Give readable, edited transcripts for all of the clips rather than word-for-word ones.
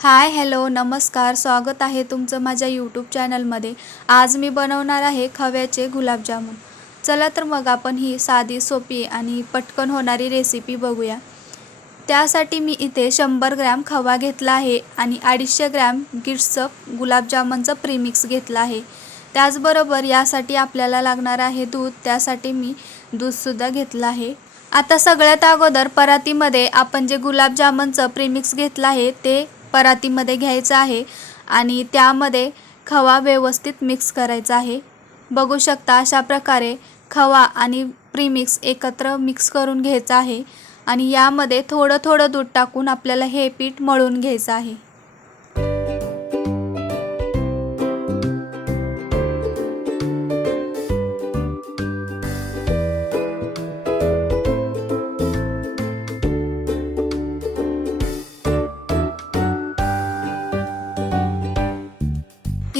Hi hello नमस्कार, स्वागत आहे तुमचं माझ्या यूट्यूब चॅनलमध्ये। आज मी बनवणार आहे खव्याचे गुलाबजामुन। चला तर मग आपण ही साधी सोपी आणि पटकन होणारी रेसिपी बघूया। त्यासाठी मी इथे 100 ग्रॅम खवा घेतला आहे आणि 250 ग्रॅम गिट्सचं गुलाबजामुनचं प्रीमिक्स घेतला आहे। त्याचबरोबर यासाठी आपल्याला लागणार आहे दूध, त्यासाठी मी दूधसुद्धा घेतलं आहे। आता सगळ्यात अगोदर परातीमध्ये आपण जे गुलाबजामुनचं प्रीमिक्स घेतलं आहे ते परातीमध्ये घ्यायचं आहे आणि त्यामध्ये खवा व्यवस्थित मिक्स करायचा आहे। बघू शकता अशा प्रकारे खवा आणि प्रीमिक्स एकत्र मिक्स करून घ्यायचं आहे आणि यामध्ये थोडं थोडं दूध टाकून आपल्याला हे पीठ मळून घ्यायचं आहे।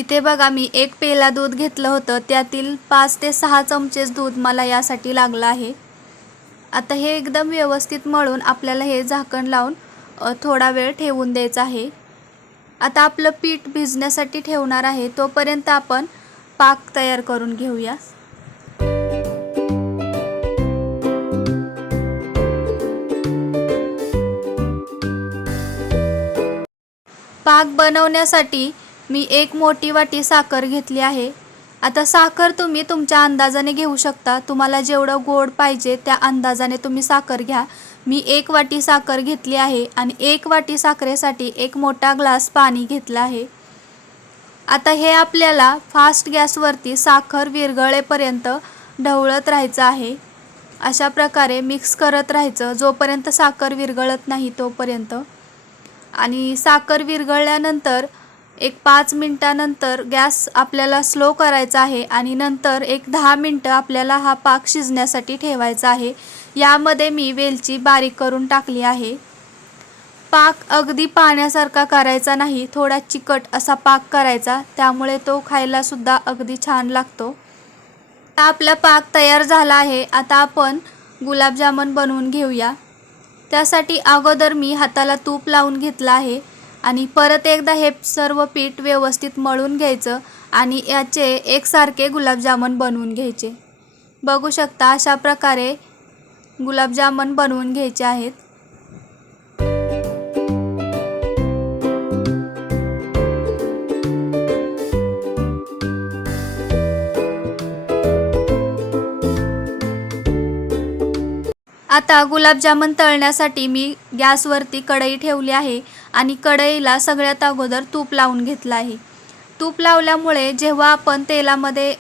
इथे बघा मी 1 पेला दूध घेतलं होतं, त्यातील 5 ते 6 चमचेच दूध मला यासाठी लागलं आहे। आता हे एकदम व्यवस्थित मळून आपल्याला हे झाकण लावून थोडा वेळ ठेवून द्यायचं आहे। आता आपलं पीठ भिजण्यासाठी ठेवणार आहे, तोपर्यंत आपण पाक तयार करून घेऊया। पाक बनवण्यासाठी मी 1 मोठी वाटी साखर घेतली आहे। आता साखर तुम्ही तुमच्या अंदाजाने घेऊ शकता, तुम्हाला जेवढं गोड पाहिजे त्या अंदाजाने तुम्ही साखर घ्या। मी 1 वाटी साखर घेतली आहे आणि 1 वाटी साखरेसाठी 1 मोठा ग्लास पाणी घेतलं आहे। आता हे आपल्याला फास्ट गॅसवरती साखर विरघळेपर्यंत ढवळत राहायचं आहे। अशा प्रकारे मिक्स करत राहायचं जोपर्यंत साखर विरघळत नाही तोपर्यंत। आणि साखर विरघळल्यानंतर एक 5 मिनिटानंतर गॅस आपल्याला स्लो करायचा आहे आणि नंतर एक 10 मिनिटं आपल्याला हा पाक शिजण्यासाठी ठेवायचा आहे। यामध्ये मी वेलची बारीक करून टाकली आहे। पाक अगदी पाण्यासारखा करायचा नाही, थोडा चिकट असा पाक करायचा, त्यामुळे तो खायला सुद्धा अगदी छान लागतो। आपला पाक तयार झाला आहे। आता आपण गुलाबजामुन बनवून घेऊया। त्यासाठी अगोदर मी हाताला तूप लावून घेतलं आहे आणि परत एकदा हे सर्व पीठ व्यवस्थित मळून घ्यायचं आणि याचे एकसारखे गुलाबजामुन बनवून घ्यायचे। बघू शकता अशा प्रकारे गुलाबजामुन बनवून घ्यायचे आहेत। आता गुलाबजामुन तळण्यासाठी मी गॅसवरती कढई ठेवली आहे आणि कढईला सगळ्यात अगोदर तूप लावून घेतलं आहे। तूप लावल्यामुळे जेव्हा आपण तेलामध्ये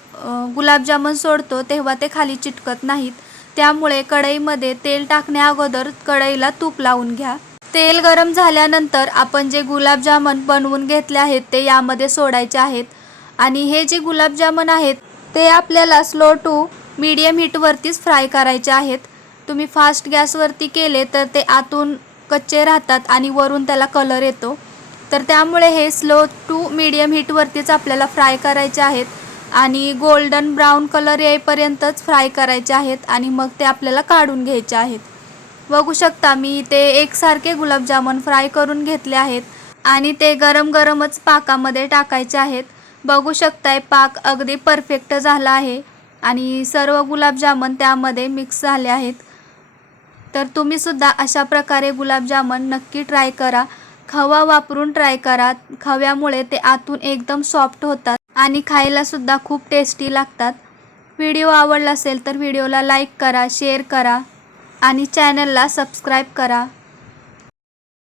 गुलाबजामुन सोडतो तेव्हा ते खाली चिटकत नाहीत, त्यामुळे कढईमध्ये तेल टाकण्या अगोदर कढईला तूप लावून घ्या। तेल गरम झाल्यानंतर आपण जे गुलाबजामुन बनवून घेतले आहेत ते यामध्ये सोडायचे आहेत आणि हे जे गुलाबजामुन आहेत ते आपल्याला स्लो टू मीडियम हीटवरतीच फ्राय करायचे आहेत। तुम्ही फास्ट गॅसवरती केले तर ते आतून कच्चे राहतात आणि वरून त्याला कलर येतो, तर त्यामुळे हे स्लो टू मीडियम हीटवरतीच आपल्याला फ्राय करायचे आहेत आणि गोल्डन ब्राऊन कलर येईपर्यंतच फ्राय करायचे आहेत आणि मग ते आपल्याला काढून घ्यायचे आहेत। बघू शकता मी ते एकसारखे गुलाबजामुन फ्राय करून घेतले आहेत आणि ते गरम गरमच पाकामध्ये टाकायचे आहेत। बघू शकताय पाक अगदी परफेक्ट झाला आहे आणि सर्व गुलाबजामुन त्यामध्ये मिक्स झाले आहेत। तर तुम्ही सुद्धा अशा प्रकारे गुलाबजामुन नक्की ट्राय करा। खवा वापरून ट्राय करा, खव्यामुळे ते आतून एकदम सॉफ्ट होतात आणि खायला सुद्धा खूप टेस्टी लागतात। व्हिडिओ आवडला असेल तर व्हिडिओला लाईक करा, शेअर करा आणि चॅनलला सबस्क्राईब करा।